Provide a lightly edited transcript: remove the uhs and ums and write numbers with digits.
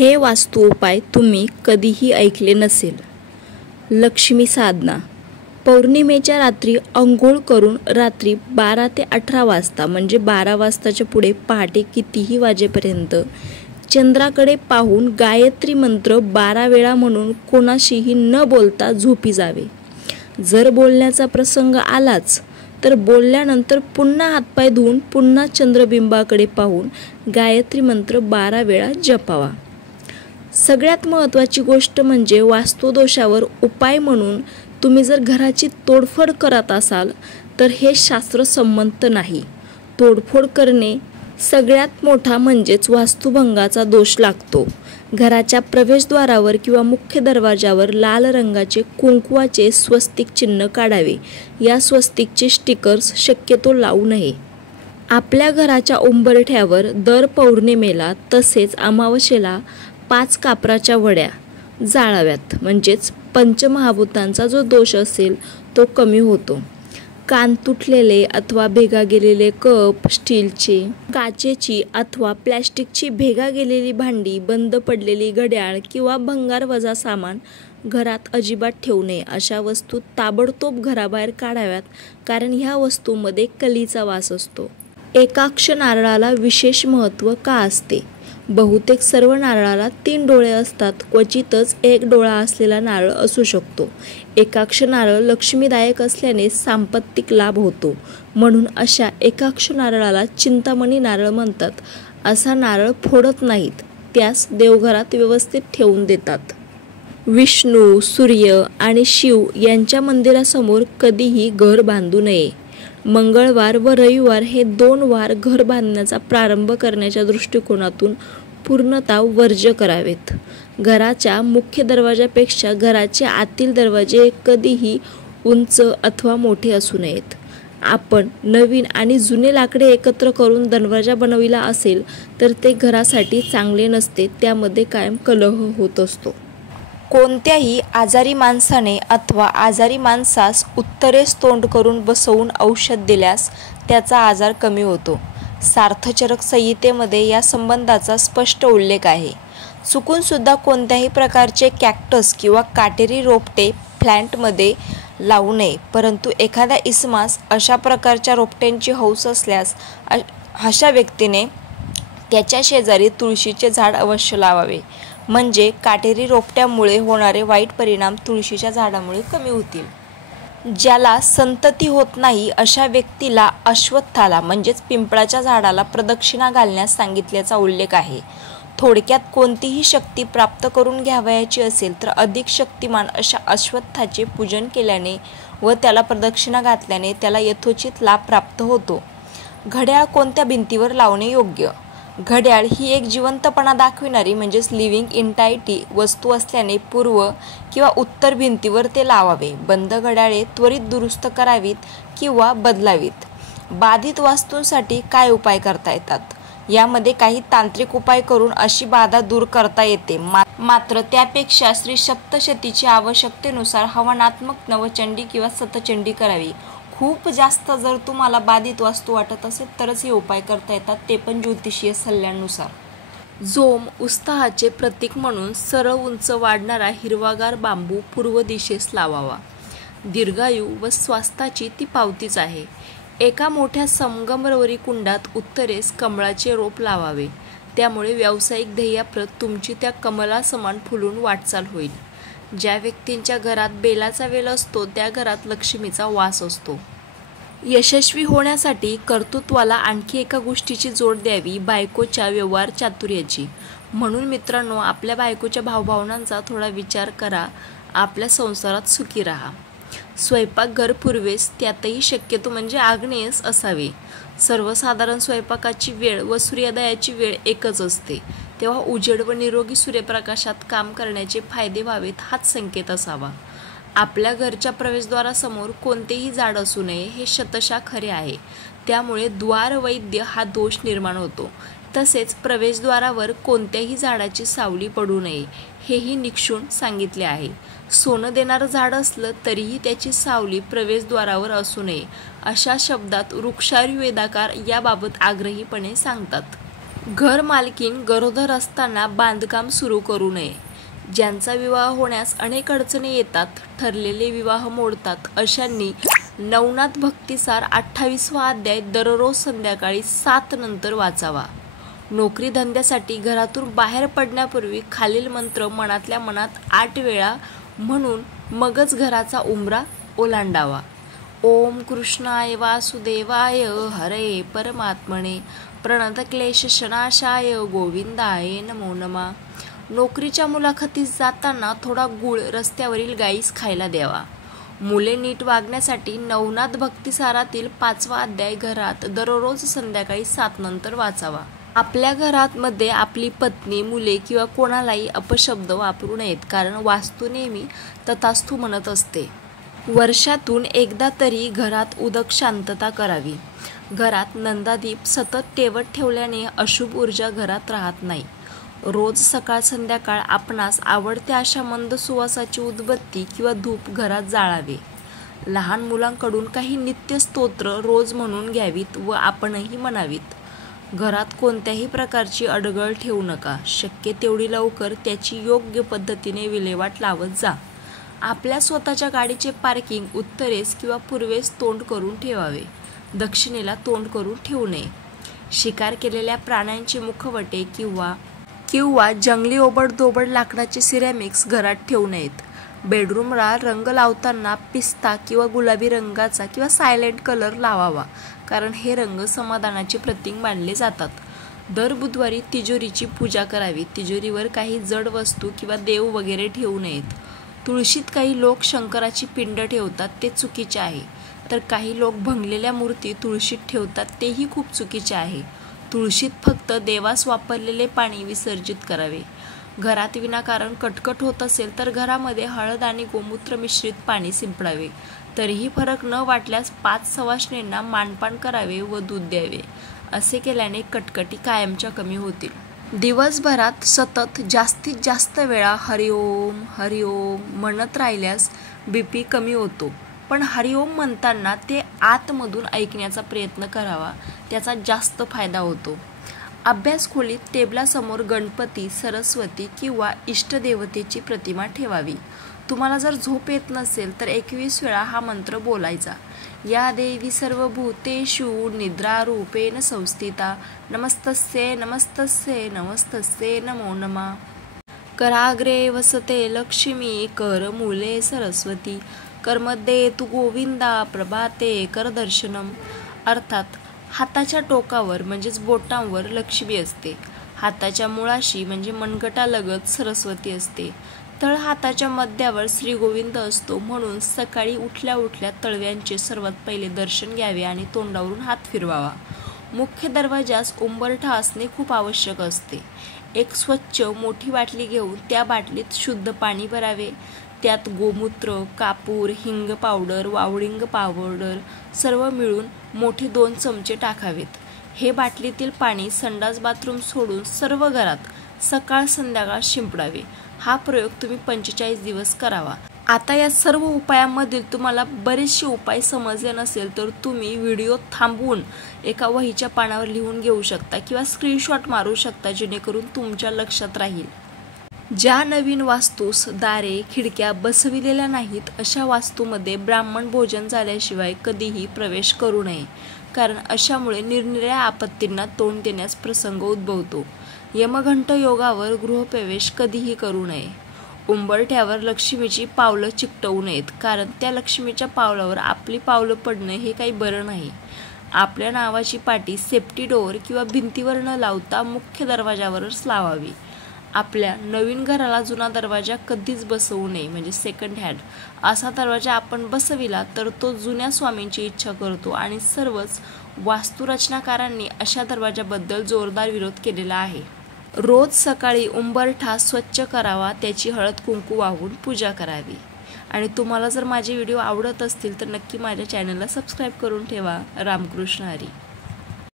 हे वास्तू उपाय तुम्ही कधीही ऐकले नसेल. लक्ष्मी साधना. पौर्णिमेच्या रात्री अंघोळ करून रात्री 12 ते 18 वाजता म्हणजे 12 वाजताच्या पुढे पहाटे कितीही वाजेपर्यंत चंद्राकडे पाहून गायत्री मंत्र 12 वेळा म्हणून कोणाशीही न बोलता झोपी जावे. जर बोलण्याचा प्रसंग आलाच तर बोलल्यानंतर पुन्हा हातपाय धुवून पुन्हा चंद्रबिंबाकडे पाहून गायत्री मंत्र 12 वेळा जपावा. सगळ्यात महत्त्वाची गोष्ट म्हणजे वास्तुदोषावर उपाय म्हणून तुम्ही जर घराची तोडफोड करत असाल तर हे शास्त्रसंमत नाही. तोडफोड करणे सगळ्यात मोठा म्हणजेच वास्तुभंगाचा दोष लागतो. घराच्या प्रवेशद्वारावर किंवा मुख्य दरवाजावर लाल रंगाचे कुंकवाचे स्वस्तिक चिन्ह काढावे. या स्वस्तिकचे स्टिकर्स शक्यतो लावू नये. आपल्या घराच्या उंबरठ्यावर दर पौर्णिमेला तसेच अमावास्येला 5 कापराच्या वड्या जाळाव्यात. म्हणजेच पंचमहाभूतांचा जो दोष असेल तो कमी होतो. कान तुटलेले अथवा भेगा गेलेले कप, स्टीलचे, काचेची अथवा प्लॅस्टिकची भेगा गेलेली भांडी, बंद पडलेली घड्याळ किंवा भंगार वजा सामान घरात अजिबात ठेवू नये. अशा वस्तू ताबडतोब घराबाहेर काढाव्यात, कारण ह्या वस्तूंमध्ये कलीचा वास असतो. एकाक्ष नारळाला विशेष महत्त्व का असते? बहुतेक सर्व नारळाला 3 डोळे असतात. क्वचितच 1 डोळा असलेला नारळ असू शकतो. एकाक्ष नारळ लक्ष्मीदायक असल्याने सांपत्तिक लाभ होतो. म्हणून अशा एकाक्ष नारळाला चिंतामणी नारळ म्हणतात. असा नारळ फोडत नाहीत, त्यास देवघरात व्यवस्थित ठेवून देतात. विष्णू, सूर्य आणि शिव यांच्या मंदिरासमोर कधीही घर बांधू नये. मंगळवार व रविवार हे 2 वार घर बांधण्याचा प्रारंभ करण्याच्या दृष्टिकोनातून पूर्णतः वर्ज्य करावेत. घराच्या मुख्य दरवाजापेक्षा घराचे आतील दरवाजे कधीही उंच अथवा मोठे असू नयेत. आपण नवीन आणि जुने लाकडे एकत्र करून दरवाजा बनविला असेल तर ते घरासाठी चांगले नसते. त्यामध्ये कायम कलह होत असतो. कोणत्याही आजारी माणसाने अथवा आजारी माणसास उत्तरेस तोंड करून बसवून औषध दिल्यास त्याचा आजार कमी होतो. सार्थचरक संहितेमध्ये या संबंधाचा स्पष्ट उल्लेख आहे. चुकून सुद्धा कोणत्याही प्रकारचे कॅक्टस किंवा काटेरी रोपटे फ्लॅटमध्ये लावू नये. परंतु एखाद्या इसमास अशा प्रकारच्या रोपट्यांची हौस असल्यास अशा व्यक्तीने त्याच्या शेजारी तुळशीचे झाड अवश्य लावावे. म्हणजे काटेरी रोपट्यामुळे होणारे वाईट परिणाम तुळशीच्या झाडामुळे कमी होतील. ज्याला संतती होत नाही अशा व्यक्तीला अश्वत्थाला म्हणजेच पिंपळाच्या झाडाला प्रदक्षिणा घालण्यास सांगितल्याचा उल्लेख आहे. थोडक्यात कोणतीही शक्ती प्राप्त करून घ्यावयाची असेल तर अधिक शक्तिमान अशा अश्वत्थाचे पूजन केल्याने व त्याला प्रदक्षिणा घातल्याने त्याला यथोचित लाभ प्राप्त होतो. घड्याळ कोणत्या भिंतीवर लावणे योग्य? घड्याळ ही एक जिवंतपणा दाखविणारी म्हणजेच लिव्हिंग एंटाइटी वस्तू असल्याने पूर्व किंवा उत्तर भिंतीवर ते लावावे. बंद घड्याळे त्वरित दुरुस्त करावीत किंवा बदलावीत. बाधित वास्तूंसाठी काय उपाय करता येतात? यामध्ये काही तांत्रिक उपाय करून अशी बाधा दूर करता येते. मात्र त्यापेक्षा श्री सप्तशतीच्या आवश्यकतेनुसार हवनात्मक नवचंडी किंवा सतचंडी करावी. खूप जास्त जर तुम्हाला बाधित वास्तू वाटत असेल तरच हे उपाय करता येतात, ते पण ज्योतिषीय सल्ल्यानुसार. जोम उत्साहाचे प्रतीक म्हणून सरळ उंच वाढणारा हिरवागार बांबू पूर्व दिशेस लावावा. दीर्घायू व स्वास्थ्याची ती पावतीच आहे. एका मोठ्या संगमरवरी कुंडात उत्तरेस कमळाचे रोप लावावे. त्यामुळे व्यावसायिक ध्येयाप्रत तुमची त्या कमलासमान फुलून वाटचाल होईल. ज्या व्यक्तींच्या घरात बेलाचा वेल असतो त्या घरात लक्ष्मीचा वास असतो. यशस्वी होण्यासाठी कर्तृत्वाला आणखी एका गोष्टीची जोड द्यावी, बायकोच्या व्यवहार चातुर्याची. म्हणून मित्रांनो, आपल्या बायकोच्या भावभावनांचा थोडा विचार करा. आपल्या संसारात सुखी राहा. स्वयंपाकघर पूर्वेस, त्यातही शक्यतो म्हणजे आग्नेयस असावे. सर्वसाधारण स्वयंपाकाची वेळ व सूर्योदयाची वेळ एकच असते. तेव्हा उजेड व निरोगी सूर्यप्रकाशात काम करण्याचे फायदे व्हावेत हाच संकेत असावा. आपल्या घरच्या प्रवेशद्वारासमोर कोणतेही झाड असू नये हे शतशः खरे आहे. त्यामुळे द्वारवैद्य हा दोष निर्माण होतो. तसेच प्रवेशद्वारावर कोणत्याही झाडाची सावली पडू नये हेही निक्षून सांगितले आहे. सोनं देणारं झाड असलं तरीही त्याची सावली प्रवेशद्वारावर असू नये अशा शब्दात वृक्षायुर्वेदाकार याबाबत आग्रहीपणे सांगतात. घर मालकीण गरोदर असताना बांधकाम सुरू करू नये. ज्यांचा विवाह होण्यास अनेक अडचणी येतात, ठरलेले विवाह मोडतात, अशांनी नवनाथ भक्तिसार 28वा अध्याय दररोज संध्याकाळी 7 नंतर वाचावा. नोकरी धंद्यासाठी घरातून बाहेर पडण्यापूर्वी खालील मंत्र मनातल्या मनात 8 वेळा म्हणून मगच घराचा उंबरा ओलांडावा. ओम कृष्णाय वासुदेवाय हरे परमात्मने प्रणतक्लेशनाशाय गोविंदाय नमो नमः. नोकरीच्या मुलाखतीस जाताना थोडा गूळ रस्त्यावरील गाईस खायला द्यावा. मुले नीट वागण्यासाठी नवनाथ भक्तिसारातील 5वा अध्याय घरात दररोज संध्याकाळी 7 नंतर वाचावा. आपल्या घरात मध्ये आपली पत्नी, मुले किंवा कोणालाही अपशब्द वापरू नयेत, कारण वास्तू नेहमी तथास्तु म्हणत असते. वर्षातून एकदा तरी घरात उदक शांतता करावी. घरात नंदादीप सतत तेवत ठेवल्याने अशुभ ऊर्जा घरात राहत नाही. रोज सकाळ संध्याकाळ आपणास आवडत्या अशा मंद सुवासाची उदबत्ती किंवा धूप घरात जाळावे. लहान मुलांकडून काही नित्य स्तोत्र रोज म्हणून घ्यावीत व आपणही म्हणावीत. घरात कोणत्याही प्रकारची अडगळ ठेवू नका. शक्य तेवढी लवकर त्याची योग्य पद्धतीने विल्हेवाट लावत जा. आपल्या स्वतःच्या गाडीचे पार्किंग उत्तरेस किंवा पूर्वेस तोंड करून ठेवावे. दक्षिणेला तोंड करून ठेवू नये. शिकार केलेल्या प्राण्यांचे मुखवटे किंवा जंगली ओबडधोबड लाकडाचे सिरॅमिक्स घरात ठेवू नयेत. बेडरूमला रंग लावताना पिस्ता किंवा गुलाबी रंगाचा किंवा सायलेंट कलर लावावा, कारण हे रंग समाधानाचे प्रतीक मानले जातात. दर बुधवारी तिजोरीची पूजा करावी. तिजोरीवर काही जड वस्तू किंवा देव वगैरे ठेवू नयेत. तुळशीत काही लोक शंकराची पिंड ठेवतात, ते चुकीचे आहे. तर काही लोक भंगलेल्या मूर्ती तुळशीत ठेवतात, तेही खूप चुकीचे आहे. तुळशीत फक्त देवास वापरलेले पाणी विसर्जित करावे. घरात विनाकारण कटकट होत असेल तर घरामध्ये हळद आणि गोमूत्र मिश्रित पाणी शिंपडावे. तरीही फरक न वाटल्यास 5 सवाष्णींना मानपान करावे व दूध द्यावे. असे केल्याने कटकटी कायमच्या कमी होतील. दिवसभरात सतत जास्तीत जास्त वेळा हरिओम हरिओम म्हणत राहिल्यास BP कमी होतो. पण हरिओम म्हणताना ते आतमधून ऐकण्याचा प्रयत्न करावा, त्याचा जास्त फायदा होतो. अभ्यास खोलीत टेबलासमोर गणपती, सरस्वती किंवा इष्टदेवतेची प्रतिमा ठेवावी. तुम्हाला जर झोप येत नसेल तर 21 वेळा हा मंत्र बोलायचा. या देवी सर्वभूतेषु निद्रारूपेण संस्थिता नमस्तस्ये नमस्तस्ये नमस्तस्ये नमो नमः. कराग्रे वसते लक्ष्मी, करमूले सरस्वती, करमध्ये तू गोविंदा, प्रभाते करदर्शनम. अर्थात हाताच्या टोकावर म्हणजेच बोटांवर लक्ष्मी असते. हाताच्या मुळाशी म्हणजे मनगटालगत सरस्वती असते. तळ हाताच्या मध्यावर श्री गोविंद असतो. म्हणून सकाळी उठल्या उठल्या तळव्यांचे सर्वात पहिले दर्शन घ्यावे आणि तोंडावरून हात फिरवावा. मुख्य दरवाजास उंबरठा असणे खूप आवश्यक असते. एक स्वच्छ मोठी बाटली घेऊन त्या बाटलीत शुद्ध पाणी भरावे. त्यात गोमूत्र, कापूर, हिंग पावडर, वावळिंग पावडर सर्व मिळून मोठे 2 चमचे टाकावेत. हे बाटलीतील पाणी संडास बाथरूम सोडून सर्व घरात सकाळ संध्याकाळ शिंपडावे. हा प्रयोग तुम्ही 45 दिवस करावा. आता या सर्व उपायांमधील तुम्हाला बरेचसे उपाय समजले नसेल तर तुम्ही व्हिडिओ थांबवून एका वहीच्या पानावर लिहून घेऊ शकता किंवा स्क्रीनशॉट मारू शकता, जेणेकरून तुमच्या लक्षात राहील. ज्या नवीन वास्तूस दारे खिडक्या बसविलेल्या नाहीत अशा वास्तूमध्ये ब्राह्मण भोजन झाल्याशिवाय कधीही प्रवेश करू नये, कारण अशामुळे निरनिराळ्या आपत्तींना तोंड देण्यास प्रसंग उद्भवतो. यमघंट योगावर गृहप्रवेश कधीही करू नये. उंबरठ्यावर लक्ष्मीची पावलं चिकटवू नयेत, कारण त्या लक्ष्मीच्या पावलावर आपली पावलं पडणं हे काही बरं नाही. आपल्या नावाची पाटी सेफ्टी डोअर किंवा भिंतीवर न लावता मुख्य दरवाजावरच लावावी. आपल्या नवीन घराला जुना दरवाजा कधीच बसवू नये, म्हणजे सेकंड हँड असा दरवाजा आपण बसविला तर तो जुन्या स्वामींची इच्छा करतो आणि सर्वच वास्तुरचनाकारांनी अशा दरवाजाबद्दल जोरदार विरोध केलेला आहे. रोज सकाळी उंबरठा स्वच्छ करावा, त्याची हळद कुंकू वाहून पूजा करावी. आणि तुम्हाला जर माझे व्हिडिओ आवडत असतील तर नक्की माझ्या चॅनलला सबस्क्राईब करून ठेवा. रामकृष्ण हरी.